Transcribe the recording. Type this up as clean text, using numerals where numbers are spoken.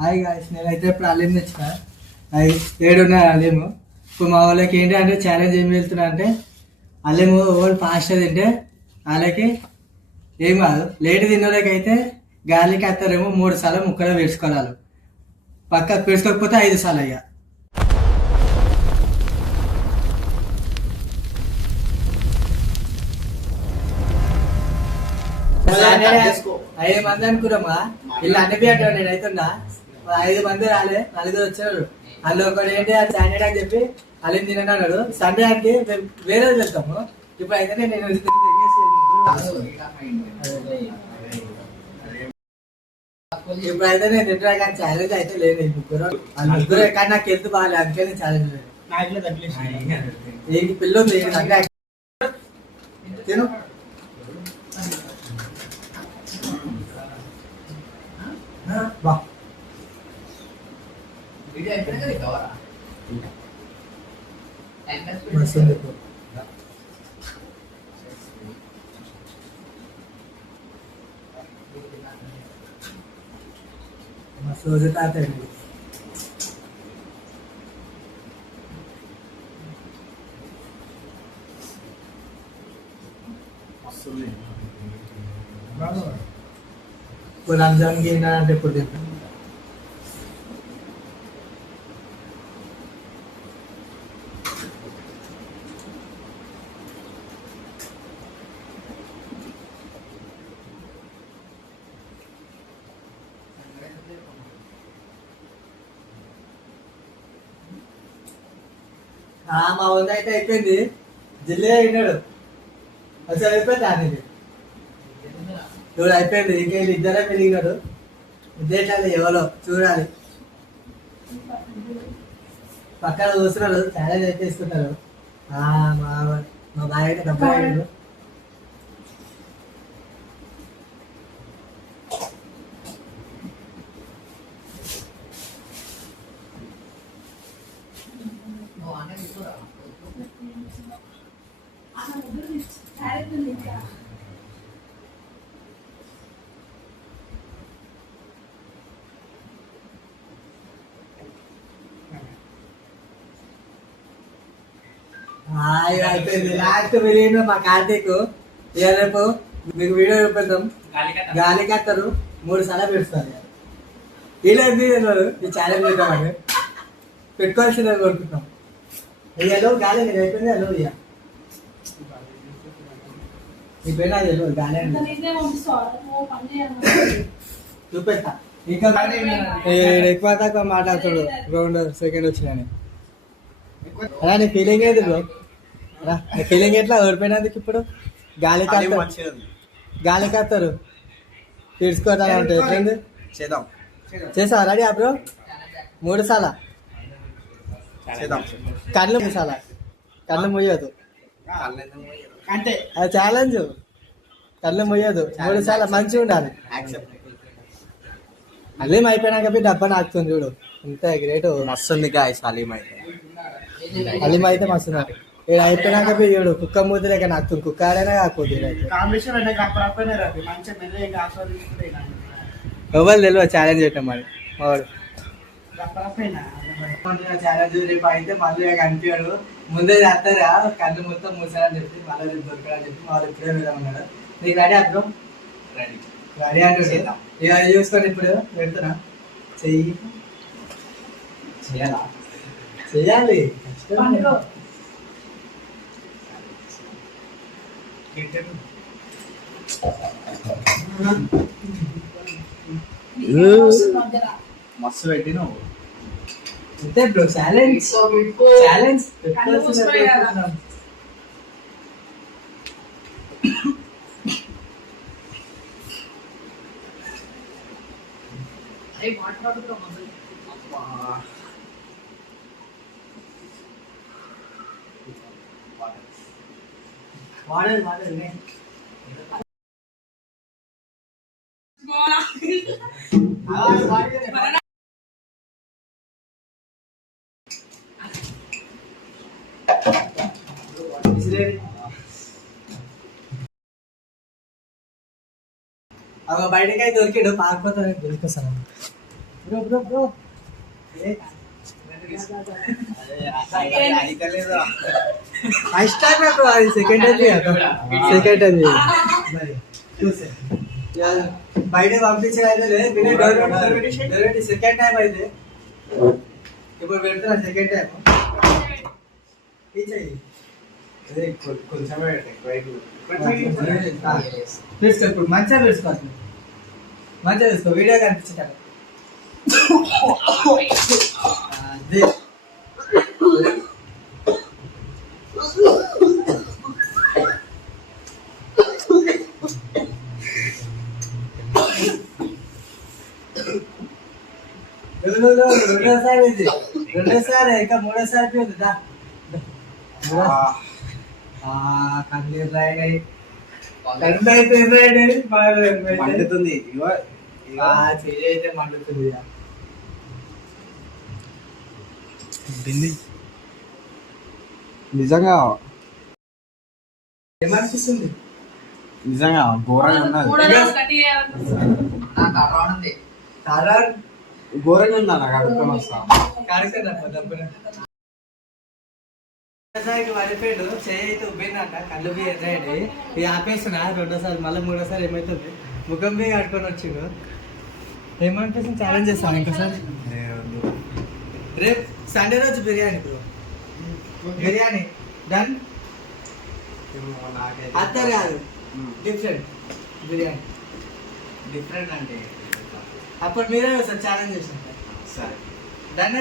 Hi guys, నేనైతే ఇప్పుడు అలీం తెచ్చిన. అవి 7 ఉన్నాయి అలీము. ఇప్పుడు మా వాళ్ళకి ఏంటి అంటే ఛాలెంజ్ ఏం వెళ్తున్నా అంటే అలీము ఓల్డ్ ఫాస్ట్ తింటే వాళ్ళకి ఏం కాదు. లేట్ తిన్నోళ్ళకైతే గాలికి అత్తారేమో 3 సార్లు ముక్కలు వేసుకోవాలి. పక్కకు వేసుకోకపోతే 5 సార్లు అయ్యా. ఐదు మంది అనుకున్నామా వీళ్ళు అన్ని బియ్యం నేను అవుతున్నా. 5 మంది రాలే, 4 వచ్చారు. అందులో ఒకటి ఏంటి సాటర్డే అని చెప్పి అలీం తినని అన్నాడు. సండే అంటే వేరే వెళ్తాము. ఇప్పుడు అయితే నేను ఇప్పుడైతే నేను తింటా కానీ ఛాలెంజ్ అయితే లేదు. ముగ్గురు కానీ నాకు హెల్త్ బాగాలేదు, అందుకే నేను ఛాలెంజ్ లేదు. పిల్ల ఉంది తిను. బా రోజు తాతండి ఇప్పుడు రంజాన్కి ఏంటంటే ఇప్పుడు తింటాం. మా వంద అయితే అయిపోయింది. జిల్లే అయినాడు అసలు అయిపోయింది. అనేది చూడు అయిపోయింది. ఇంకా వీళ్ళు ఇద్దరే పెరిగినాడు. ఇద్దేటాలి ఎవరో చూడాలి. పక్కన చూస్తున్నాడు, ఛాలెంజ్ అయితే ఇస్తున్నారు. మా బాగా అయితే డబ్బా అయ్యాడు. అయిపోయింది. లాస్ట్ బిర్యానీ మా కార్తీక్ రేపు మీకు వీడియో చూపిద్దాం. గాలి కత్తరు 3 సార్లు పెడుతుంది. వీళ్ళు ఈ ఛాలెంజ్ పెట్టామని పెట్టుకోవాల్సిందే కోరుకుంటున్నాం. ఎల్లో గాలి అయిపోయింది. ఎల్లో ఇయ్య నీ పేరు నాకు తెలియదు. గాలి చూపిస్తా. ఇంకా ఎక్కువ తక్కువ మాట్లాడుతాడు. రౌండ్ సెకండ్ వచ్చినాయని అలా నీ ఫీలింగ్ ఏంటి బ్రో? నీ ఫీలింగ్ ఎట్లా ఓడిపోయినందుకు? ఇప్పుడు గాలి కత్తారు తీర్చుకోవటానికి అంటే ఎట్లయింది? చేసావా రెడీ బ్రో? 3 సార్లు కళ్ళు మూసాలా? కళ్ళు ముయ్యదు అంటే అది ఛాలెంజ్. కళ్ళు ముయ్యదు 3 సార్లు మంచిగా ఉండాలి. అలీం అయిపోయినాక డబ్బా నాకుతుంది చూడు. అంతే గ్రేట్. మస్తుంది గాయస్ అలీం అయితే. అలీం అయితే మస్తు. ఇక్కడ అయిపోయినాక చూడు కుక్క మూతి లేక నాకుతుంది. కుక్క ఆడైనా కాకపోతే ఎవరు తెలియదు ఛాలెంజ్ చేయటం. మరి వాడు ఛాలెంజ్ రేపు అయితే మళ్ళీ కనిపించాడు. ముందే చేస్తారా కళ్ళు మొత్తం మూసారని చెప్పి మళ్ళీ రేపు దొరకడని చెప్పి వాళ్ళు ఇప్పుడే వెళ్ళమన్నాడు. నీకు రెడీ అప్పుడు రెడీ అంటే ఇక చూసుకొని ఇప్పుడు పెడుతున్నా. చెయ్యాలి మస్తు పెట్టిన అంతే బ్రో. ఛాలెంజ్ వాడేది బయటకైతే దొరికాడు పారిపోతాడు. దొరికొస్తాను బ్రో ఫస్ట్ టైం బ్రో అది సెకండ్ టైం బయట పంపించిన అయితే సెకండ్ టైం అయితే ఇప్పుడు పెడతారా సెకండ్ టైం కొంచెమే తీసుకో ఇప్పుడు మంచిగా తీసుకోవాలి మంచిగా తీసుకో వీడియో కనిపించారు రెండోసారి ఇది రెండోసారి ఇంకా మూడోసారి పోయింది కన్నీరు రాయి కన్ను అయితే మండుతుంది చెయ్యి అయితే మండుతుంది నిజంగా ఏమనిపిస్తుంది నిజంగా ఘోరంగా ఉన్నది ఘోరంగా ఉందా నాకు అడుగుతాను వస్తా పడిపోయాడు చేయి అయితే ఉబ్బిందంట కళ్ళు బి ఎర్రాయండి ఇది ఆపేసిన రెండోసారి మళ్ళీ మూడోసారి ఏమవుతుంది ముఖం బి కట్టుకొని వచ్చిండు ఏమనిపిస్తుంది ఛాలెంజ్ చేస్తాను ఇంకోసారి రేపు సండే రోజు బిర్యానీ బ్రో బిర్యానీ డన్ అత్తర్ కాదు డిఫరెంట్ బిర్యానీ డిఫరెంట్ అంటే అప్పుడు మీరే ఒకసారి ఛాలెంజ్ చేసిన సరే డన్